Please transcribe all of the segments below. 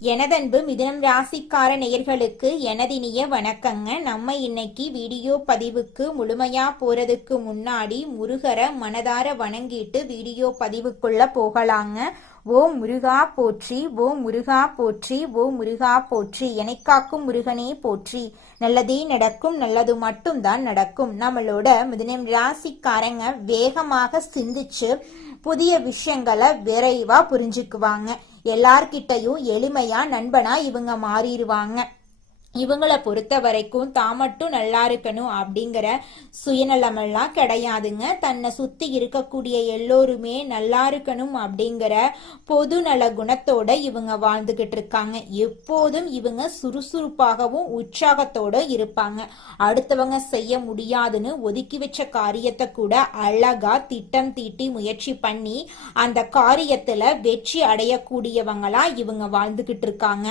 எனதன்பு மிதுனம் ராசிக்கார நேயர்களுக்கு எனதினிய வணக்கங்க. நம்ம இன்னைக்கு வீடியோ பதிவுக்கு முழுமையா போறதுக்கு முன்னாடி முருகரை மனதார வணங்கிட்டு வீடியோ பதிவுக்குள்ள போகலாங்க. ஓம் முருகா போற்றி, ஓம் முருகா போற்றி, ஓம் முருகா போற்றி, எனக்காக்கும் முருகனே போற்றி. நல்லதே நடக்கும், நல்லது மட்டும்தான் நடக்கும். நம்மளோட மிதுனம் ராசிக்காரங்க வேகமாக சிந்திச்சு புதிய விஷயங்களை விரைவா புரிஞ்சுக்குவாங்க. எல்லார்கிட்டையும் எளிமையா நண்பனா இவங்க மாறிடுவாங்க. இவங்களை பொறுத்த வரைக்கும் தான் மட்டும் நல்லா இருக்கணும் அப்படிங்கிற சுயநலமெல்லாம் கிடையாதுங்க. தன்னை சுத்தி இருக்கக்கூடிய எல்லோருமே நல்லா இருக்கணும் அப்படிங்கிற பொது நல குணத்தோட இவங்க வாழ்ந்துகிட்டு இருக்காங்க. எப்போதும் இவங்க சுறுசுறுப்பாகவும் உற்சாகத்தோட இருப்பாங்க. அடுத்தவங்க செய்ய முடியாதுன்னு ஒதுக்கி வச்ச காரியத்தை கூட அழகா திட்டம் தீட்டி முயற்சி பண்ணி அந்த காரியத்துல வெற்றி அடையக்கூடியவங்களா இவங்க வாழ்ந்துகிட்டு இருக்காங்க.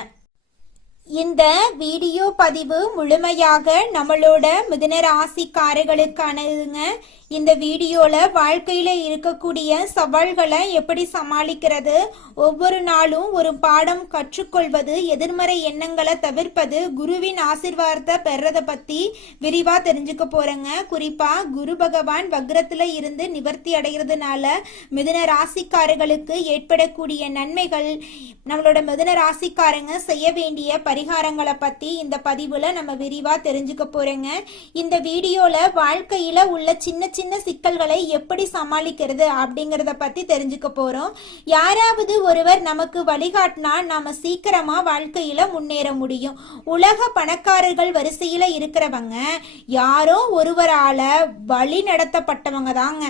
இந்த வீடியோ பதிவு முழுமையாக நம்மளோட மிதுன ராசிக்காரர்களுக்கானதுங்க. இந்த வீடியோல வாழ்க்கையில இருக்கக்கூடிய சவால்களை எப்படி சமாளிக்கிறது, ஒவ்வொரு நாளும் ஒரு பாடம் கற்றுக்கொள்வது, எதிர்மறை எண்ணங்களை தவிர்ப்பது, குருவின் ஆசீர்வாதத்தை பெறத பத்தி விரிவா தெரிஞ்சுக்க போறேங்க. குறிப்பா குரு பகவான் வக்ரத்துல இருந்து நிவர்த்தி அடைகிறதுனால மிதுன ராசிக்காரர்களுக்கு ஏற்படக்கூடிய நன்மைகள், நம்மளோட மிதுன ராசிக்காரங்க செய்ய வேண்டிய பரிகாரங்களை பத்தி இந்த பதிவுல நம்ம விரிவா தெரிஞ்சுக்க போறேங்க. இந்த வீடியோல வாழ்க்கையில உள்ள சின்ன சின்ன சிக்கல்களை எப்படி சமாளிக்கிறது அப்படிங்கறத பத்தி தெரிஞ்சுக்க போறோம். யாராவது ஒருவர் நமக்கு வழிகாட்டினா நாம சீக்கிரமா வாழ்க்கையில முன்னேற முடியும். உலக பணக்காரர்கள் வரிசையில இருக்கிறவங்க யாரோ ஒருவரால வழி நடத்தப்பட்டவங்க தாங்க.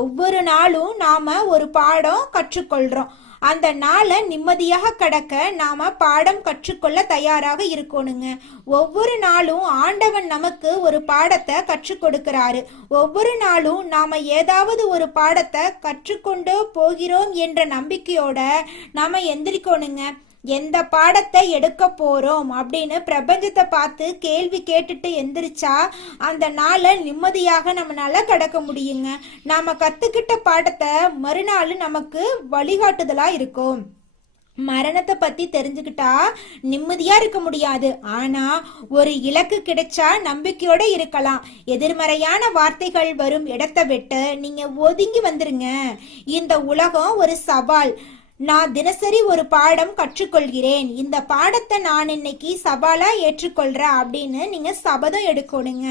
ஒவ்வொரு நாளும் நாம ஒரு பாடம் கற்றுக்கொள்றோம். அந்த நாளை நிம்மதியாக கடக்க நாம பாடம் கற்றுக்கொள்ள தயாராக இருக்கணுங்க. ஒவ்வொரு நாளும் ஆண்டவன் நமக்கு ஒரு பாடத்தை கற்றுக் கொடுக்கிறாரு. ஒவ்வொரு நாளும் நாம ஏதாவது ஒரு பாடத்தை கற்றுக்கொண்டு போகிறோம் என்ற நம்பிக்கையோட நாம எந்திரிக்கணுங்க. எந்த பாடத்தை எடுக்க போறோம் அப்படின்னு பிரபஞ்சத்தை பார்த்து கேள்வி கேட்டுட்டு எந்திரிச்சா அந்த நாளை நிம்மதியாக நம்மளால கடக்க முடியுங்க. நாம கத்துக்கிட்ட பாடத்தை மறுநாள் நமக்கு வழிகாட்டுதலா இருக்கும். மரணத்தை பத்தி தெரிஞ்சுக்கிட்டா நிம்மதியா இருக்க முடியாது. ஆனா ஒரு இலக்கு கிடைச்சா நம்பிக்கையோட இருக்கலாம். எதிர்மறையான வார்த்தைகள் வரும் இடத்தை விட்டு நீங்க ஒதுங்கி வந்துருங்க. இந்த உலகம் ஒரு சவால். நான் தினசரி ஒரு பாடம் கற்றுக்கொள்கிறேன். இந்த பாடத்தை நான் இன்னைக்கு சவாலா ஏற்றுக்கொள்றேன் அப்படின்னு நீங்க சபதம் எடுக்கணுங்க.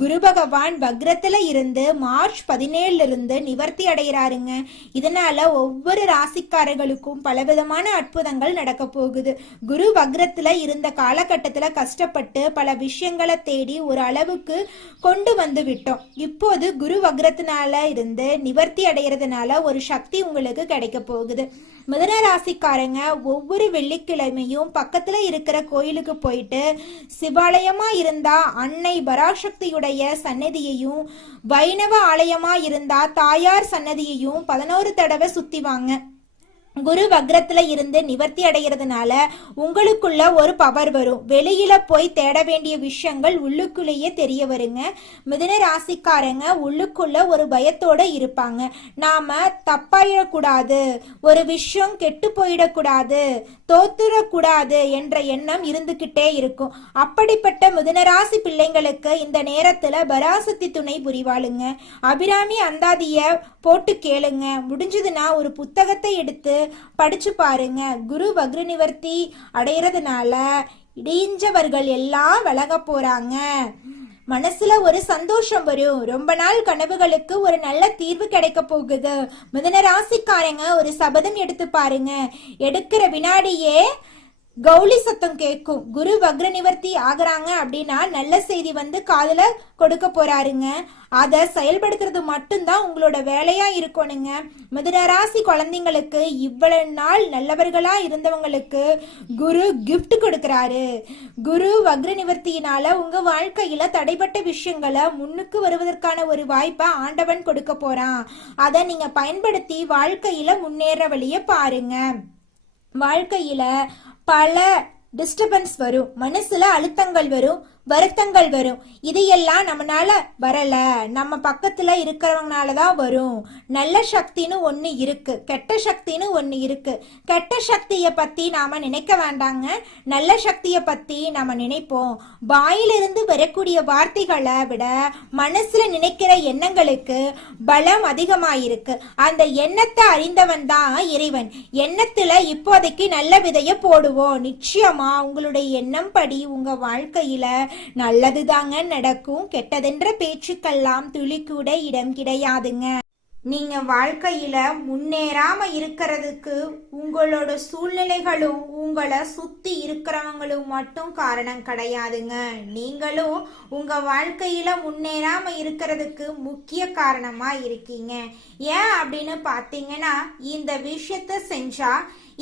குரு பகவான் வக்ரத்துல இருந்து மார்ச் 17 இருந்து நிவர்த்தி அடைகிறாருங்க. இதனால ஒவ்வொரு ராசிக்காரர்களுக்கும் பலவிதமான அற்புதங்கள் நடக்க போகுது. குரு வக்ரத்துல இருந்த காலகட்டத்துல கஷ்டப்பட்டு பல விஷயங்களை தேடி ஒரு அளவுக்கு கொண்டு வந்து விட்டோம். இப்போது குரு வக்ரத்தினால இருந்து நிவர்த்தி அடைகிறதுனால ஒரு சக்தி உங்களுக்கு கிடைக்க போகுது. மிதுன ராசிக்காரங்க ஒவ்வொரு வெள்ளிக்கிழமையும் பக்கத்துல இருக்கிற கோயிலுக்கு போயிட்டு சிவாலயமா இருந்தா அன்னை பராசக்தியுடைய சன்னதியையும், வைணவ ஆலயமா இருந்தா தாயார் சன்னதியையும் 11 தடவை சுத்தி வாங்க. குரு வக்ரத்துல இருந்து நிவர்த்தி அடைகிறதுனால உங்களுக்குள்ள ஒரு பவர் வரும். வெளியில போய் தேட வேண்டிய விஷயங்கள் உள்ளுக்குள்ளேயே தெரிய வருங்க. மிதுன ராசிக்காரங்க உள்ளுக்குள்ள ஒரு பயத்தோட இருப்பாங்க. நாம தப்பாயிடக்கூடாது, ஒரு விஷயம் கெட்டு போயிடக்கூடாது, தோத்துடக்கூடாது என்ற எண்ணம் இருந்துகிட்டே இருக்கும். அப்படிப்பட்ட மிதுன ராசி பிள்ளைங்களுக்கு இந்த நேரத்துல பராசக்தி துணை புரிவாளுங்க. அபிராமி அந்தாதிய போட்டு கேளுங்க. முடிஞ்சதுன்னா ஒரு புத்தகத்தை எடுத்து படிச்சு பாருங்க. குரு வக்ர நிவர்த்தி அடைகிறதுனால இடிஞ்சவர்கள் எல்லாம் விலக போறாங்க. மனசுல ஒரு சந்தோஷம் வரும். ரொம்ப நாள் கனவுகளுக்கு ஒரு நல்ல தீர்வு கிடைக்க போகுது. மிதுன ராசிக்காரங்க ஒரு சபதம் எடுத்து பாருங்க. எடுக்கிற வினாடியே கௌளி சத்தம் கேட்கும். குரு வக்ர நிவர்த்தி ஆகுறாங்க அப்படின்னா நல்ல செய்தி வந்து காதுல கொடுக்க போறாருங்க. அதை செயல்படுத்துறது மட்டும்தான் உங்களோட வேலையா இருக்கணுங்க. மிதுன ராசி குழந்தைங்களுக்கு இவ்வளவு நாள் நல்லவர்களா இருந்தவங்களுக்கு குரு கிஃப்ட் கொடுக்கிறாரு. குரு வக்ர நிவர்த்தியினால உங்க வாழ்க்கையில தடைப்பட்ட விஷயங்களை முன்னுக்கு வருவதற்கான ஒரு வாய்ப்பை ஆண்டவன் கொடுக்க போறான். அதை நீங்க பயன்படுத்தி வாழ்க்கையில முன்னேற வழிய பாருங்க. வாழ்க்கையில பல டிஸ்டர்பன்ஸ் வரும், மனசுல அழுத்தங்கள் வரும், வருத்தங்கள் வரும். இது எல்லாம் நம்மனால வரல, நம்ம பக்கத்துல இருக்கிறவங்கனாலதான் வரும். நல்ல சக்தின்னு ஒண்ணு இருக்கு, கெட்ட சக்தின்னு ஒண்ணு இருக்கு. கெட்ட சக்திய பத்தி நாம நினைக்க வேண்டாங்க, நல்ல சக்திய பத்தி நாம நினைப்போம். வாயிலிருந்து வரக்கூடிய வார்த்தைகளை விட மனசுல நினைக்கிற எண்ணங்களுக்கு பலம் அதிகமாயிருக்கு. அந்த எண்ணத்தை அறிந்தவன் தான் இறைவன். எண்ணத்துல இப்போதைக்கு நல்ல விதைய போடுவோம். நிச்சயமா உங்களுடைய எண்ணம் படி உங்க வாழ்க்கையில நல்லதுதாங்க நடக்கும். கெட்டதென்ற பேச்சுக்கெல்லாம் துளி கூட இடம் கிடையாதுங்க. நீங்க வாழ்க்கையில முன்னேறாம இருக்கிறதுக்கு உங்களோட சூழ்நிலைகளும் உங்களை சுத்தி இருக்கிறவங்களும் மட்டும் காரணம் கிடையாதுங்க. நீங்களும் உங்க வாழ்க்கையில முன்னேறாம இருக்கிறதுக்கு முக்கிய காரணமா இருக்கீங்க. ஏன் அப்படின்னு பாத்தீங்கன்னா, இந்த விஷயத்த செஞ்சா,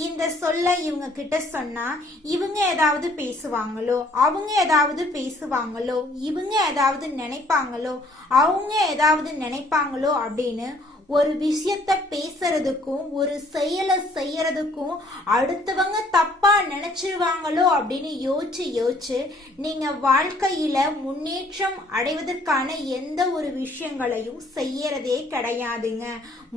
இந்த சொல்ல இவங்க கிட்ட சொன்னா இவங்க ஏதாவது பேசுவாங்களோ, அவங்க ஏதாவது பேசுவாங்களோ, இவங்க ஏதாவது நினைப்பாங்களோ, அவங்க ஏதாவது நினைப்பாங்களோ அப்படின்னு ஒரு விஷயத்த பேசுறதுக்கும் ஒரு செயலை செய்யறதுக்கும் அடுத்தவங்க தப்பா நினைச்சிருவாங்களோ அப்படின்னு யோசிச்சு நீங்க வாழ்க்கையில முன்னேற்றம் அடைவதற்கான எந்த ஒரு விஷயங்களையும் செய்யறதே கிடையாதுங்க.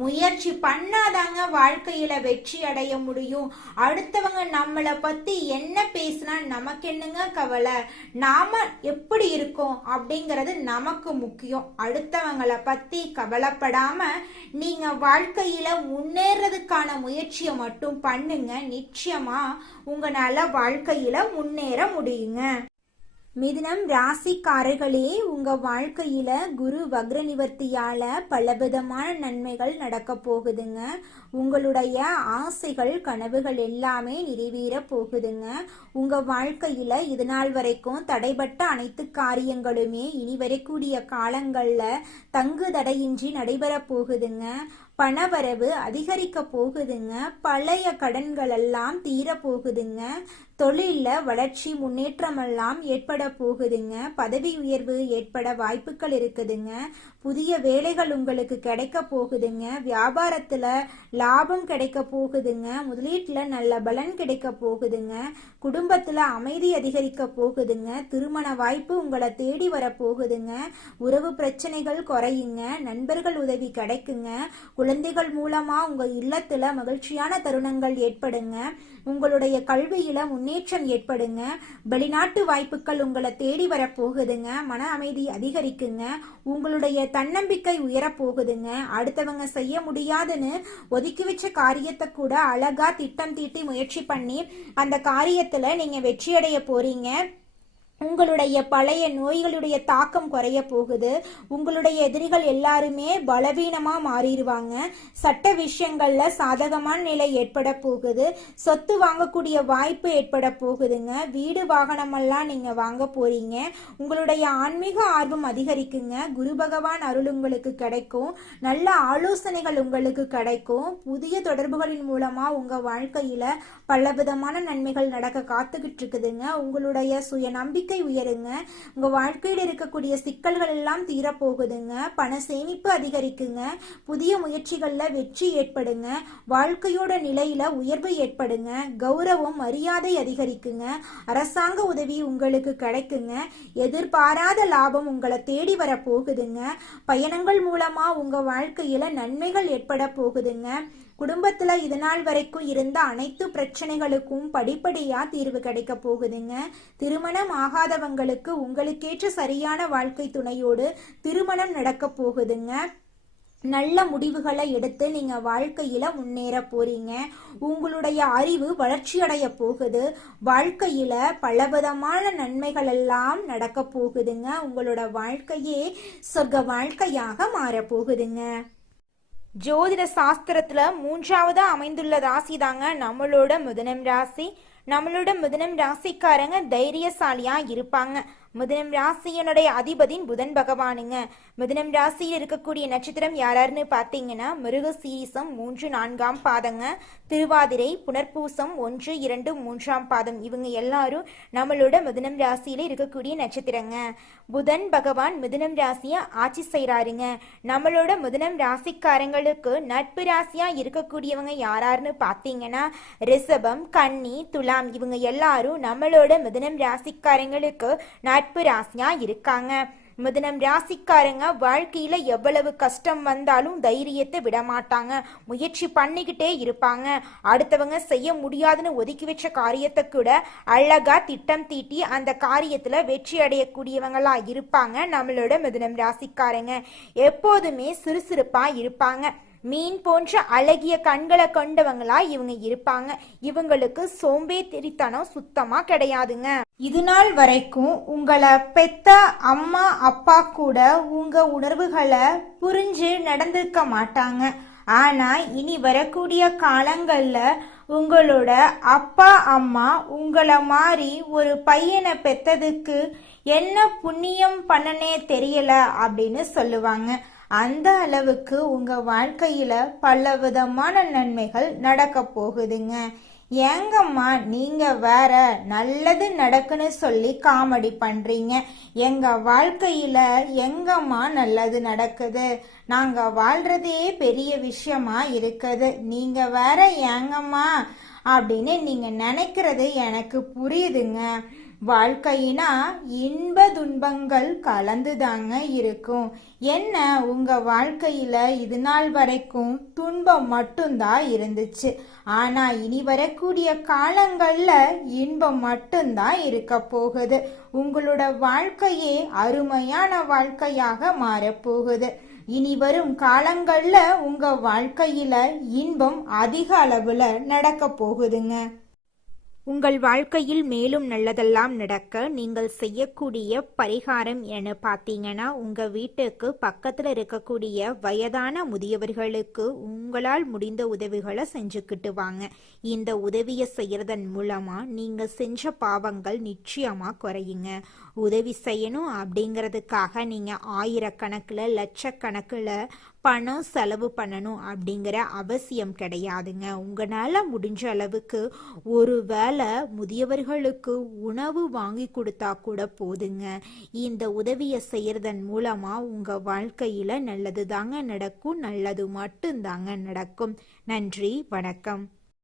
முயற்சி பண்ணாதாங்க வாழ்க்கையில வெற்றி அடைய முடியும். அடுத்தவங்க நம்மளை பத்தி என்ன பேசினா நமக்கு என்னங்க கவலை, நாம எப்படி இருக்கோம் அப்படிங்கிறது நமக்கு முக்கியம். அடுத்தவங்களை பத்தி கவலைப்படாம நீங்க வாழ்க்கையில முன்னேறதுக்கான முயற்சியை மட்டும் பண்ணுங்க. நிச்சயமா உங்களால வாழ்க்கையில முன்னேற முடியுங்க. மிதுனம் ராசிக்காரர்களே, உங்க வாழ்க்கையில குரு வக்ர நிவர்த்தியால பலவிதமான நன்மைகள் நடக்க போகுதுங்க. உங்களுடைய ஆசைகள் கனவுகள் எல்லாமே நிறைவேற போகுதுங்க. உங்க வாழ்க்கையில இது நாள் வரைக்கும் தடைபட்ட அனைத்து காரியங்களுமே இனி வரக்கூடிய காலங்கள்ல தங்கு தடையின்றி நடைபெற போகுதுங்க. பணவரவு அதிகரிக்க போகுதுங்க. பழைய கடன்கள் எல்லாம் தீர போகுதுங்க. தொழில வளர்ச்சி முன்னேற்றம் எல்லாம் ஏற்பட போகுதுங்க. பதவி உயர்வு ஏற்பட வாய்ப்புகள் இருக்குதுங்க. புதிய வேலைகள் உங்களுக்கு கிடைக்க போகுதுங்க. வியாபாரத்துல லாபம் கிடைக்க போகுதுங்க. முதலீட்டுல நல்ல பலன் கிடைக்க போகுதுங்க. குடும்பத்துல அமைதி அதிகரிக்க போகுதுங்க. திருமண வாய்ப்பு உங்களை தேடி வர போகுதுங்க. உறவு பிரச்சனைகள் குறையுங்க. நண்பர்கள் உதவி கிடைக்குங்க. குழந்தைகள் மூலமா உங்க இல்லத்துல மகிழ்ச்சியான தருணங்கள் ஏற்படுங்க. உங்களுடைய கல்வியில முன்னேற்றம் ஏற்படுங்க. வெளிநாட்டு வாய்ப்புகள் உங்களை தேடி வர போகுதுங்க. மன அமைதி அதிகரிக்குங்க. உங்களுடைய தன்னம்பிக்கை உயர போகுதுங்க. அடுத்தவங்க செய்ய முடியாதுன்னு ஒதுக்கி வச்ச காரியத்தை கூட அழகா திட்டம் தீட்டி முயற்சி பண்ணி அந்த காரியத்துல நீங்க வெற்றியடைய போறீங்க. உங்களுடைய பழைய நோய்களுடைய தாக்கம் குறைய போகுது. உங்களுடைய எதிரிகள் எல்லாருமே பலவீனமா மாறிடுவாங்க. சட்ட விஷயங்கள்ல சாதகமான நிலை ஏற்பட போகுது. சொத்து வாங்கக்கூடிய வாய்ப்பு ஏற்பட போகுதுங்க. வீடு வாகனம் எல்லாம் நீங்க வாங்க போறீங்க. உங்களுடைய ஆன்மீக ஆர்வம் அதிகரிக்குங்க. குரு பகவான் அருள் உங்களுக்கு கிடைக்கும். நல்ல ஆலோசனைகள் உங்களுக்கு கிடைக்கும். புதிய தொடர்புகளின் மூலமா உங்க வாழ்க்கையில பலவிதமான நன்மைகள் நடக்க காத்துக்கிட்டு இருக்குதுங்க. உங்களுடைய சுய நம்பிக்கை உயருங்க. உங்க வாழ்க்கையில் இருக்கக்கூடிய சிக்கல்கள் எல்லாம் தீரப்போகுதுங்க. பண சேமிப்பு அதிகரிக்குங்க. புதிய முயற்சிகள்ல வெற்றி ஏற்படுங்க. வாழ்க்கையோட நிலையில உயர்வு ஏற்படுங்க. கௌரவம் மரியாதை அதிகரிக்குங்க. அரசாங்க உதவி உங்களுக்கு கிடைக்குங்க. எதிர்பாராத லாபம் உங்களை தேடி வர போகுதுங்க. பயணங்கள் மூலமா உங்க வாழ்க்கையில நன்மைகள் ஏற்பட போகுதுங்க. குடும்பத்துல இது நாள் வரைக்கும் இருந்த அனைத்து பிரச்சனைகளுக்கும் படிப்படியா தீர்வு கிடைக்க போகுதுங்க. திருமணம் ஆகாதவங்களுக்கு உங்களுக்கேற்ற சரியான வாழ்க்கை துணையோடு திருமணம் நடக்க போகுதுங்க. நல்ல முடிவுகளை எடுத்து நீங்க வாழ்க்கையில முன்னேற போறீங்க. உங்களுடைய அறிவு வளர்ச்சி அடைய போகுது. வாழ்க்கையில பலவிதமான நன்மைகள் எல்லாம் நடக்க போகுதுங்க. உங்களோட வாழ்க்கையே சொர்க்க வாழ்க்கையாக மாற போகுதுங்க. ஜோதிட சாஸ்திரத்துல மூன்றாவது அமைந்துள்ள ராசி தாங்க நம்மளோட மிதுனம் ராசி. நம்மளோட மிதுனம் ராசிக்காரங்க தைரியசாலியா இருப்பாங்க. மிதுனம் ராசியனுடைய அதிபதியின் புதன் பகவானுங்க. மிதுனம் ராசியில் இருக்கக்கூடிய நட்சத்திரம் யாராருன்னு பார்த்தீங்கன்னா, மிருகசீரிசம் 3, 4ஆம் பாதங்க, திருவாதிரை, புனர்பூசம் 1, 2, 3ஆம் பாதம். இவங்க எல்லாரும் நம்மளோட மிதுனம் ராசியில இருக்கக்கூடிய நட்சத்திரங்க. புதன் பகவான் மிதுனம் ராசியை ஆட்சி செய்யறாருங்க. நம்மளோட மிதுனம் ராசிக்காரங்களுக்கு நட்பு ராசியா இருக்கக்கூடியவங்க யாராருன்னு பார்த்தீங்கன்னா, ரிஷபம், கன்னி, துலாம். இவங்க எல்லாரும் நம்மளோட மிதுனம் ராசிக்காரங்களுக்கு நட்பு நட்பு ராசியா இருக்காங்க. மிதுனம் ராசிக்காரங்க வாழ்க்கையில எவ்வளவு கஷ்டம் வந்தாலும் தைரியத்தை விட மாட்டாங்க. முயற்சி பண்ணிக்கிட்டே இருப்பாங்க. அடுத்தவங்க செய்ய முடியாதுன்னு ஒதுக்கி வச்ச காரியத்தை கூட அழகா திட்டம் தீட்டி அந்த காரியத்துல வெற்றி அடையக்கூடியவங்களா இருப்பாங்க நம்மளோட மிதுனம் ராசிக்காரங்க. எப்போதுமே சுறுசுறுப்பா இருப்பாங்க. மீன் போன்ற அழகிய கண்களை கொண்டவங்களா இவங்க இருப்பாங்க. இவங்களுக்கு சோம்பேறித்தனம் சுத்தமா கிடையாதுங்க. இது நாள் வரைக்கும் உங்களை பெத்த அம்மா அப்பா கூட உங்க உணர்வுகளை புரிஞ்சு நடந்திருக்க மாட்டாங்க. ஆனா இனி வரக்கூடிய காலங்கள்ல உங்களோட அப்பா அம்மா உங்களை மாதிரி ஒரு பையனை பெத்ததுக்கு என்ன புண்ணியம் பண்ணனே தெரியல அப்படின்னு சொல்லுவாங்க. அந்த அளவுக்கு உங்க வாழ்க்கையில பல விதமான நன்மைகள் நடக்க போகுதுங்க. ஏங்கம்மா நீங்க வேற நல்லது நடக்குன்னு சொல்லி காமெடி பண்றீங்க. எங்க வாழ்க்கையில எங்கம்மா நல்லது நடக்குது? நாங்க வாழ்றதே பெரிய விஷயமா இருக்குது. நீங்க வேற ஏங்கம்மா அப்படின்னு நீங்க நினைக்கிறது எனக்கு புரியுதுங்க. வாழ்க்கையினா இன்ப துன்பங்கள் கலந்துதாங்க இருக்கும். என்ன உங்க வாழ்க்கையில இது நாள் வரைக்கும் துன்பம் மட்டும்தான் இருந்துச்சு. ஆனா இனி வரக்கூடிய காலங்கள்ல இன்பம் மட்டும்தான் இருக்க போகுது. உங்களோட வாழ்க்கையே அருமையான வாழ்க்கையாக மாறப்போகுது. இனி வரும் காலங்கள்ல உங்க வாழ்க்கையில இன்பம் அதிக அளவுல நடக்க போகுதுங்க. உங்கள் வாழ்க்கையில் மேலும் நல்லதெல்லாம் நடக்க நீங்கள் செய்யக்கூடிய பரிகாரம் என பார்த்தீங்கன்னா, உங்கள் வீட்டுக்கு பக்கத்தில் இருக்கக்கூடிய வயதான முதியவர்களுக்கு உங்களால் முடிந்த உதவிகளை செஞ்சுக்கிட்டு வாங்க. இந்த உதவியை செய்யறதன் மூலமாக நீங்கள் செஞ்ச பாவங்கள் நிச்சயமாக குறையுங்க. உதவி செய்யணும் அப்படிங்கிறதுக்காக நீங்கள் ஆயிரக்கணக்கில் லட்சக்கணக்கில் பணம் செலவு பண்ணணும் அப்படிங்கிற அவசியம் கிடையாதுங்க. உங்களால் முடிஞ்ச அளவுக்கு ஒரு வேளை முதியவர்களுக்கு உணவு வாங்கி கொடுத்தா கூட போதுங்க. இந்த உதவியை செய்யறதன் மூலமா உங்க வாழ்க்கையில நல்லது தாங்க நடக்கும். நல்லது மட்டும்தாங்க நடக்கும். நன்றி, வணக்கம்.